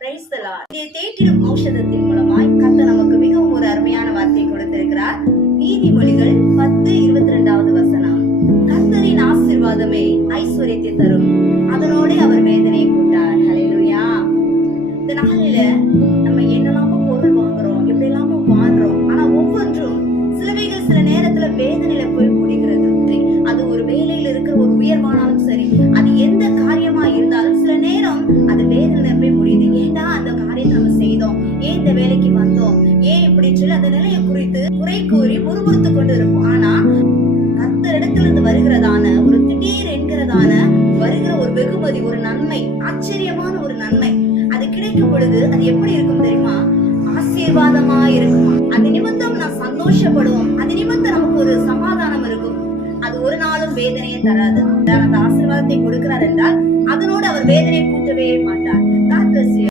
Praise the Lord. இதை தேற்றிடும் ஔஷதத்தின் மூலமாய் கர்த்தர் நமக்கு மிகவும் ஒரு அருமையான வார்த்தை கொடுத்திருக்கிறார். நீதிமொழிகள் 10:22 வசனம். கர்த்தரின் ஆசீர்வாதமே ஐஸ்வர்யத்தை தரும், அதனோட அவர் வேதனையை கூட்டார். ஹல்லேலூயா. இந்த நாளில நம்ம என்னெல்லாமோ பொருள் வாங்குறோம், எப்படி எல்லாமோ வாழ்றோம். ஆனா ஒவ்வொன்றும் சிலவைகள் சில நேரத்துல வேதனையில போய் முடிகிறது. அது ஒரு வேலையில இருக்கிற ஒரு உயர்வானாலும் சரி, அது எந்த காரியமா இருந்தாலும் சில நேரம் அது வேதனையில போய் முடியுது. ஏன்டா அந்த காரியத்தை நம்ம செய்தோம், ஏன் இந்த வேலைக்கு வந்தோம், ஏன் இப்படி சொல்லி அந்த நிலையை குறித்து குறை கூறி முறுமுறுத்து கொண்டு இருக்கும். ஆனா கர்த்தரிடத்துல இருந்து வருகிறதான ஒரு திடீர் என்கிறதான வருகிற ஒரு வெகுமதி, ஒரு நன்மை, ஆச்சரியமான ஒரு நன்மை, அது கிடைக்கும் பொழுது அது எப்படி இருக்கும் தெரியுமா? ஆசீர்வாதமா இருக்குமா. அது நிமித்தம் நான் சந்தோஷப்படுவோம், அது நிமித்தம் நமக்கு ஒரு சமாதானம் இருக்கும். அது ஒரு நாளும் வேதனையை தராது. அந்த ஆசீர்வாதத்தை கொடுக்கிறார் என்றால் அதனோடு அவர் வேதனையை கூட்டவே மாட்டார்.